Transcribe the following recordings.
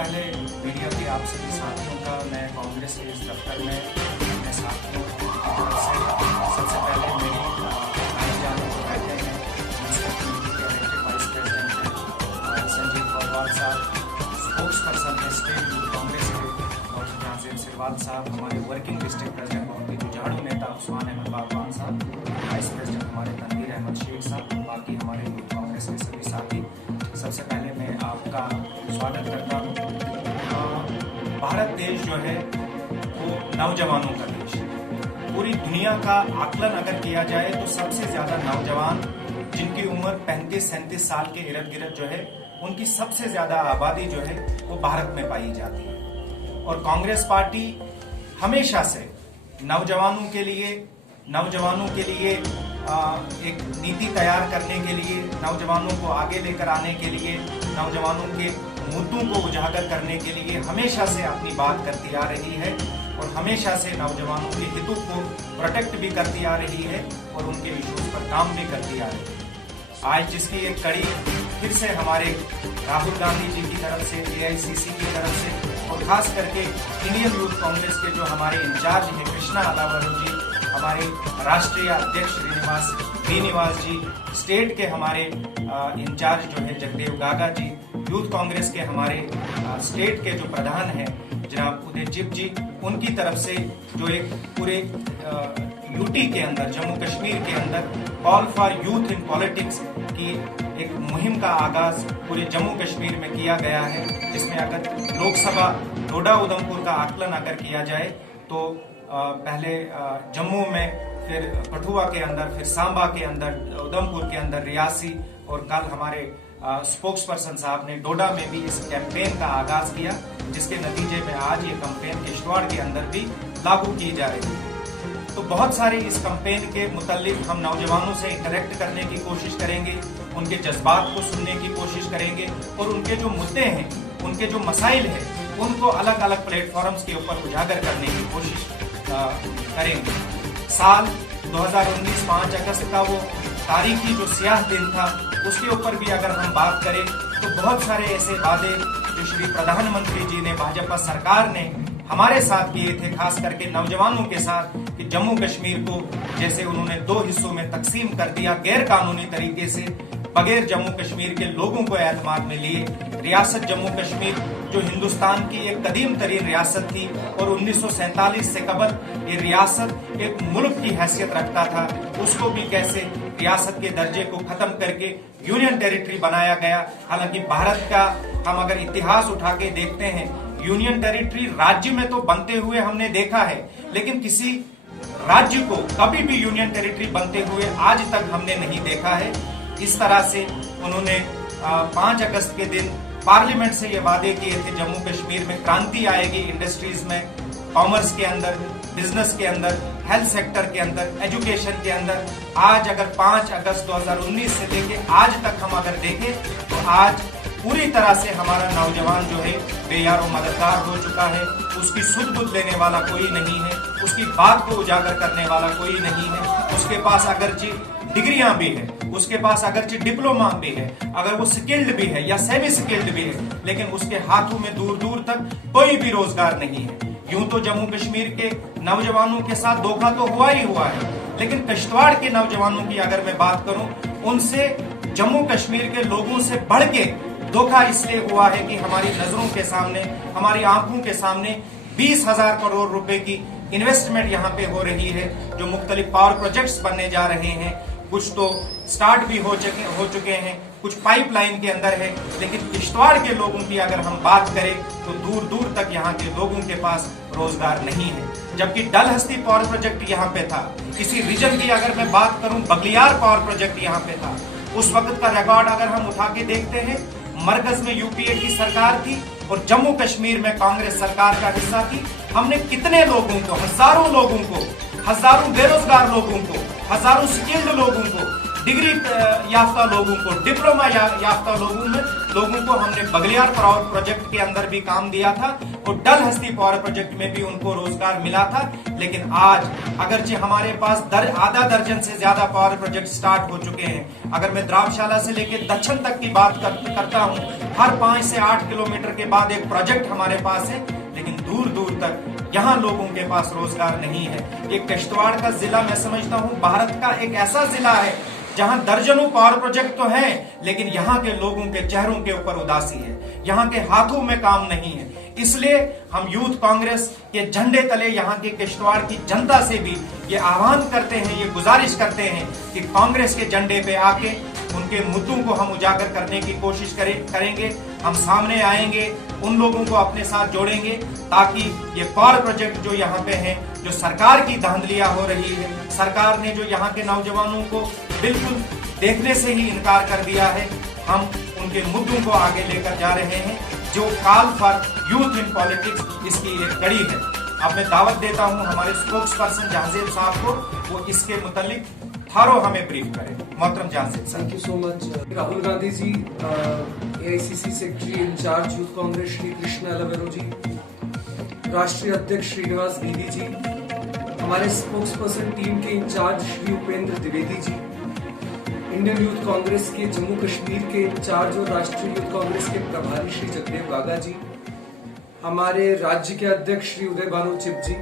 पहले मीडिया के आप सभी साथियों का मैं कांग्रेस के इस दफ्तर में अपने साथियों की तरफ से सबसे पहले मेरी भाईजान जो बैठे हैं म्यूनसिपल कमेटी के इलेक्टेड वाइस प्रेसिडेंट हैं संजीव पटवाल साहब, स्पोक्स पर्सन है स्टेट यूथ कांग्रेस के डॉक्टर नाजिम सिरवाल साहब, हमारे वर्किंग डिस्ट्रिक्ट प्रेसिडेंट बहुत ही जुझारू नेता उस्मान अहमद बागवान साहब, वाइस प्रेसिडेंट हमारे तनवीर अहमद शेख साहब, बाकी हमारे यूथ कांग्रेस के सभी साथी, सबसे पहले मैं आपका स्वागत करता हूँ। भारत देश जो है वो नौजवानों का देश है। पूरी दुनिया का आकलन अगर किया जाए तो सबसे ज्यादा नौजवान जिनकी उम्र 35-37 साल के इर्द गिर्द जो है उनकी सबसे ज्यादा आबादी जो है वो भारत में पाई जाती है। और कांग्रेस पार्टी हमेशा से नौजवानों के लिए एक नीति तैयार करने के लिए, नौजवानों को आगे लेकर आने के लिए, नौजवानों के मुद्दों को उजागर करने के लिए हमेशा से अपनी बात करती आ रही है और हमेशा से नौजवानों के हितों को प्रोटेक्ट भी करती आ रही है और उनके इश्यूज पर काम भी करती आ रही है। आज जिसकी एक कड़ी फिर से हमारे राहुल गांधी जी की तरफ से, AICC की तरफ से और खास करके इंडियन यूथ कांग्रेस के जो हमारे इंचार्ज हैं कृष्णा अलावरू जी, हमारे राष्ट्रीय अध्यक्ष श्रीनिवास जी, स्टेट के हमारे इंचार्ज जो है जगदेव गागा जी, यूथ कांग्रेस के हमारे स्टेट के जो प्रधान हैं जनाब उदयजीत जी, उनकी तरफ से जो एक पूरे यूटी के अंदर, जम्मू कश्मीर के अंदर call for youth in politics की एक मुहिम का आगाज पूरे जम्मू कश्मीर में किया गया है, जिसमें अगर लोकसभा डोडा उधमपुर का आकलन अगर किया जाए तो पहले जम्मू में, फिर कठुआ के अंदर, फिर सांबा के अंदर, उधमपुर के अंदर रियासी और कल हमारे स्पोक्स पर्सन साहब ने डोडा में भी इस कैंपेन का आगाज किया, जिसके नतीजे में आज ये कैंपेन किश्तवाड़ के अंदर भी लागू की जा रही है। तो बहुत सारे इस कैंपेन के मुतालिक हम नौजवानों से इंटरेक्ट करने की कोशिश करेंगे, उनके जज्बात को सुनने की कोशिश करेंगे और उनके जो मुद्दे हैं, उनके जो मसाइल हैं, उनको अलग अलग प्लेटफॉर्म्स के ऊपर उजागर करने की कोशिश करेंगे। साल 2019 5 अगस्त का वो तारीखी जो स्याह दिन था, उसके ऊपर भी अगर हम बात करें तो बहुत सारे ऐसे वादे जो श्री प्रधानमंत्री जी ने, भाजपा सरकार ने हमारे साथ किए थे, खास करके नौजवानों के साथ, कि जम्मू कश्मीर को जैसे उन्होंने 2 हिस्सों में तकसीम कर दिया गैर कानूनी तरीके से, बगैर जम्मू कश्मीर के लोगों को एतमाद में लिए, रियासत जम्मू कश्मीर जो हिंदुस्तान की एक कदीम तरीन रियासत थी और 1947 से कबल ये रियासत एक मुल्क की हैसियत रखता था, उसको भी कैसे रियासत के दर्जे को खत्म करके यूनियन टेरिटरी बनाया गया। हालांकि भारत का हम अगर इतिहास उठा के देखते हैं, यूनियन टेरिटरी राज्य में तो बनते हुए हमने देखा है, लेकिन किसी राज्य को कभी भी यूनियन टेरिटरी बनते हुए आज तक हमने नहीं देखा है। इस तरह से उन्होंने 5 अगस्त के दिन पार्लियामेंट से ये वादे किए थे, जम्मू कश्मीर में क्रांति आएगी, इंडस्ट्रीज में, कॉमर्स के अंदर, बिजनेस के अंदर, हेल्थ सेक्टर के अंदर, एजुकेशन के अंदर। आज अगर 5 अगस्त 2019 से लेके आज तक हम अगर देखें तो आज पूरी तरह से हमारा नौजवान जो है बेयारो मददगार हो चुका है, उसकी सुध बुध लेने वाला कोई नहीं है, उसकी बात को उजागर करने वाला कोई नहीं है, उसके पास अगरचे डिग्रियां भी है, उसके पास अगरचे डिप्लोमा भी है, अगर वो स्किल्ड भी है या सेमी स्किल्ड भी है, लेकिन उसके हाथों में दूर दूर तक कोई भी रोजगार नहीं है। यूं तो जम्मू कश्मीर के नौजवानों के साथ धोखा तो हुआ ही हुआ है, लेकिन किश्तवाड़ के नौजवानों की अगर मैं बात करूं, उनसे जम्मू कश्मीर के लोगों से बढ़ के धोखा इसलिए हुआ है कि हमारी नजरों के सामने, हमारी आंखों के सामने 20,000 करोड़ रुपए की इन्वेस्टमेंट यहाँ पे हो रही है, जो मुख्तलिफ पावर प्रोजेक्ट्स बनने जा रहे हैं, कुछ तो स्टार्ट भी हो चुके हैं, कुछ पाइपलाइन के अंदर है, लेकिन किश्तवाड़ के लोगों की अगर हम बात करें तो दूर दूर तक यहाँ के लोगों के पास रोजगार नहीं है। जबकि डलहस्ती पावर प्रोजेक्ट यहाँ पे था, इसी रीजन की अगर मैं बात करूं, बगलियार पावर प्रोजेक्ट यहाँ पे था, उस वक्त का रिकॉर्ड अगर हम उठा के देखते हैं, मरकज में यूपीए की सरकार थी और जम्मू कश्मीर में कांग्रेस सरकार का हिस्सा थी। हमने कितने लोगों को, हजारों लोगों को, हजारों बेरोजगार लोगों को, हजारों स्किल्ड लोगों को, डिग्री याफ्ता लोगों को, डिप्लोमा याफ्ता लोगों को हमने बगलियार पावर प्रोजेक्ट के अंदर भी काम दिया था। और डलहस्ती पावर प्रोजेक्ट में भी उनको रोजगार मिला था। लेकिन आज अगरचे हमारे पास आधा दर्जन से ज्यादा पावर प्रोजेक्ट स्टार्ट हो चुके हैं। अगर मैं द्रावशाला से लेकर दक्षिण तक की बात करता हूं, हर 5 से 8 किलोमीटर के बाद एक प्रोजेक्ट हमारे पास है, लेकिन दूर दूर तक यहाँ लोगों के पास रोजगार नहीं है। ये किश्तवाड़ का जिला मैं समझता हूँ भारत का एक ऐसा जिला है जहां दर्जनों पावर प्रोजेक्ट तो हैं, लेकिन यहाँ के लोगों के चेहरों के ऊपर उदासी है, यहाँ के हाथों में काम नहीं है। इसलिए हम यूथ कांग्रेस के झंडे तले यहाँ के किश्तवाड़ की जनता से भी ये आह्वान करते हैं, ये गुजारिश करते हैं कि कांग्रेस के झंडे पे आके उनके मुद्दों को हम उजागर करने की कोशिश करेंगे। हम सामने आएंगे, उन लोगों को अपने साथ जोड़ेंगे, ताकि ये पावर प्रोजेक्ट जो यहाँ पे हैं, जो सरकार की धांधलियां हो रही है, सरकार ने जो यहाँ के नौजवानों को बिल्कुल देखने से ही इनकार कर दिया है, हम उनके मुद्दों को आगे लेकर जा रहे हैं। जो call for youth in politics इसकी एक कड़ी है। अब मैं दावत देता हूं हमारे स्पोक्स पर्सन जहांजेब साहब को, वो इसके मुतालिक थारो हमें ब्रीफ करें। मोहतरम जहांजेब साहब। Thank you so much. Rahul Gandhi ji, AICC secretary incharge youth Congress Shri Krishna Allavaru ji, राष्ट्रीय अध्यक्ष श्रीनिवास बीवी जी, हमारे स्पोक्स पर्सन टीम के incharge Shri Upendra Dwivedi ji, Indian youth Congress के जम्मू कश्मीर के इंचार्ज और राष्ट्रीय यूथ कांग्रेस के प्रभारी श्री जगदेव गागा जी, हमारे राज्य के अध्यक्ष श्री उदय भानु चिप जी,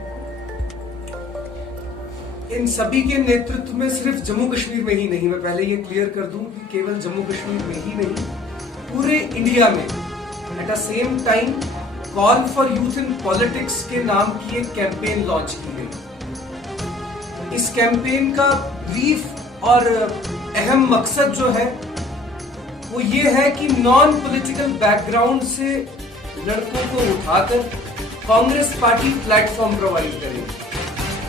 इन सभी के नेतृत्व में सिर्फ जम्मू कश्मीर में ही नहीं, मैं पहले ये क्लियर कर दूं कि केवल जम्मू कश्मीर में ही नहीं, पूरे इंडिया में at the same time call for youth in politics के नाम की एक कैंपेन लॉन्च की गई। इस कैंपेन का ब्रीफ और अहम मकसद जो है वो ये है कि नॉन पॉलिटिकल बैकग्राउंड से लड़कों को उठाकर कांग्रेस पार्टी प्लेटफॉर्म प्रोवाइड करेगी।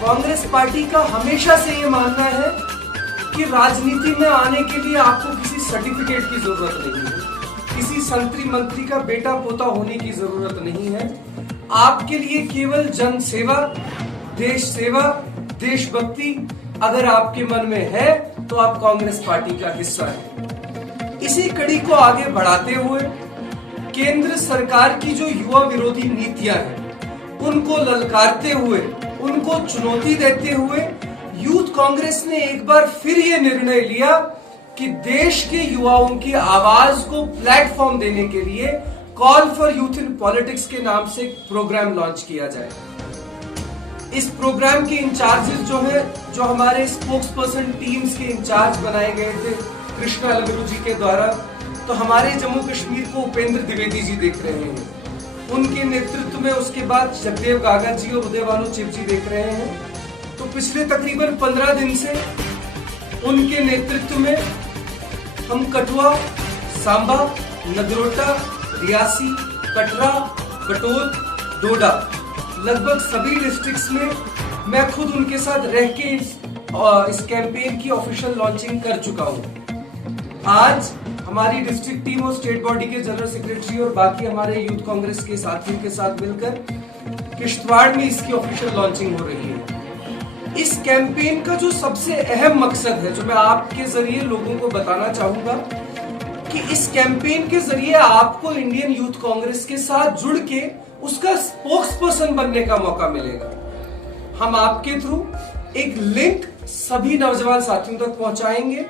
कांग्रेस पार्टी का हमेशा से ये मानना है कि राजनीति में आने के लिए आपको किसी सर्टिफिकेट की जरूरत नहीं है, किसी संतरी मंत्री का बेटा पोता होने की जरूरत नहीं है। आपके लिए केवल जन सेवा, देश सेवा, देशभक्ति अगर आपके मन में है तो आप कांग्रेस पार्टी का हिस्सा है। इसी कड़ी को आगे बढ़ाते हुए केंद्र सरकार की जो युवा विरोधी नीतियां हैं उनको ललकारते हुए, उनको चुनौती देते हुए यूथ कांग्रेस ने एक बार फिर ये निर्णय लिया कि देश के युवाओं की आवाज को प्लेटफॉर्म देने के लिए call for youth in politics के नाम से एक प्रोग्राम लॉन्च किया जाए। इस प्रोग्राम के इंचार्जेस जो है, जो हमारे स्पोक्स पर्सन टीम्स के इंचार्ज बनाए गए थे कृष्णा अलवेरू जी के द्वारा, तो हमारे जम्मू कश्मीर को उपेंद्र द्विवेदी जी देख रहे हैं, उनके नेतृत्व में उसके बाद जगदेव गागा जी और उदय भानु चिप जी देख रहे हैं। तो पिछले तकरीबन 15 दिन से उनके नेतृत्व में हम कठुआ, सांबा, नगरोटा, रियासी, कटरा, कटोत, डोडा, लगभग सभी डिस्ट्रिक्ट्स में मैं खुद उनके साथ रह के इस कैंपेन की ऑफिशियल लॉन्चिंग कर चुका हूं। आज हमारी डिस्ट्रिक्ट टीम और स्टेट बॉडी के जनरल सेक्रेटरी और बाकी हमारे यूथ कांग्रेस के साथियों के साथ मिलकर किश्तवाड़ में इसकी ऑफिशियल लॉन्चिंग हो रही है। इस कैंपेन का जो सबसे अहम मकसद है, जो मैं आपके जरिए लोगों को बताना चाहूंगा, कि इस कैंपेन के जरिए आपको इंडियन यूथ कांग्रेस के साथ जुड़ के उसका स्पोक्स पर्सन बनने का मौका मिलेगा। हम आपके थ्रू एक लिंक सभी नौजवान साथियों तक पहुंचाएंगे,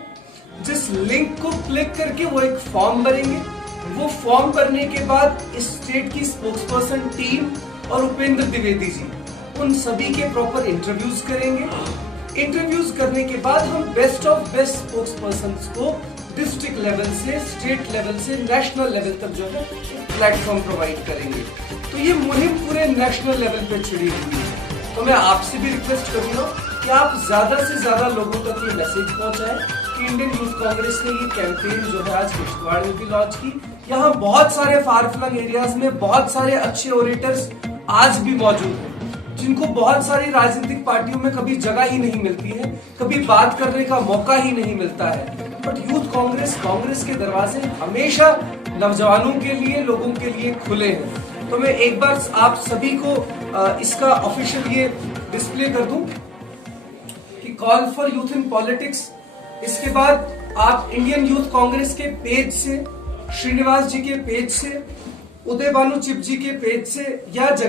जिस लिंक को क्लिक करके वो एक फॉर्म भरेंगे। वो फॉर्म भरने के बाद इस स्टेट की स्पोक्स पर्सन टीम और उपेंद्र द्विवेदी जी उन सभी के प्रॉपर इंटरव्यूज करेंगे। इंटरव्यूज करने के बाद हम best of best spokes person को डिस्ट्रिक्ट लेवल से, स्टेट लेवल से, नेशनल लेवल तक जो है प्लेटफॉर्म प्रोवाइड करेंगे। तो ये मुहिम पूरे नेशनल लेवल पे छिड़ी हुई है। तो मैं आपसे भी रिक्वेस्ट करूंगा कि आप ज्यादा से ज्यादा लोगों तक ये मैसेज पहुंचाएं कि इंडियन यूथ कांग्रेस ने ये कैंपेन जो है आज किश्तवाड़ में भी लॉन्च की। यहाँ बहुत सारे फार फ्लंग एरियाज में बहुत सारे अच्छे ओरेटर्स आज भी मौजूद हैं, जिनको बहुत सारी राजनीतिक पार्टियों में कभी जगह ही नहीं मिलती है, कभी बात करने का मौका ही नहीं मिलता है। बट यूथ कांग्रेस के दरवाजे हमेशा नौजवानों के लिए, लोगों के लिए खुले हैं। तो मैं एक बार आप सभी को इसका ऑफिशियल ये डिस्प्ले कर दूं कि call for youth in politics. इसके बाद आप इंडियन यूथ कांग्रेस के पेज से, श्रीनिवास जी के पेज से उदय भानु चिप जी के पेज से या जग